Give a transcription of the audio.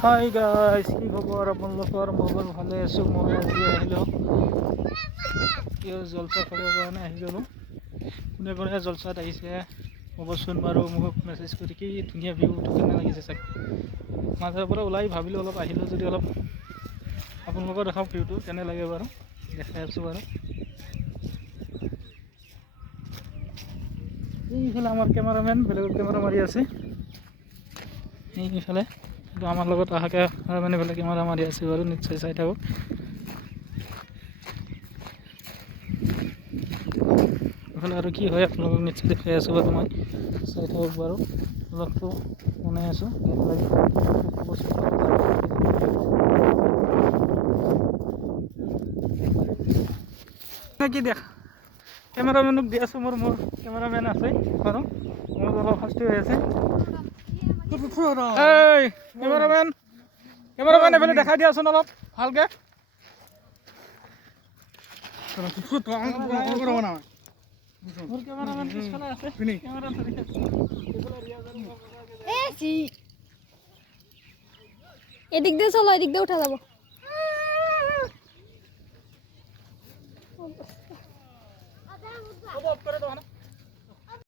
Hi guys, কি খবৰ আপোনালোকৰ? মই বৰ ভালে আছোঁ। মই আজি আহিলোঁ কিয় জলচা খাবৰ কাৰণে আহি গ'লোঁ। কোনে কোনে জলচাত আহিছে ক'বচোন বাৰু, মোক মেছেজ কৰি। কি ধুনীয়া ভিউটো কেনে লাগিছে চাগে। মাজৰ পৰা ওলাই ভাবিলোঁ অলপ আহিলোঁ যদি অলপ আপোনালোকক দেখাওঁ ভিউটো কেনে লাগে বাৰু। দেখাই আছোঁ বাৰু। এইফালে আমাৰ কেমেৰামেন বেলেগত কেমেৰা মাৰি আছে। এইফালে কিন্তু আমাৰ লগত অহাকে মানে বেলেগ কেমেৰা মাৰি আছে বাৰু, নিশ্চয় চাই থাকক। এইফালে আৰু কি হয় আপোনালোকক নিশ্চয় দেখাই আছোঁ বাৰু, মই চাই থাকক বাৰু। অলপটো বনাই আছোঁ কি দেখ কেমেৰামেনক দি আছোঁ। মোৰ কেমেৰামেন আছে বাৰু, মোৰ অলপ শাস্তি হৈ আছে। কেমেৰামেন এইফালে দেখাই দিয়াচোন অলপ ভালকে। মোৰ কেমেৰামেন পিছফালে আছে, কেমেৰা ধৰি আছে। এদিক দিয়ে চলো, এদিক দিয়ে উঠা যাব।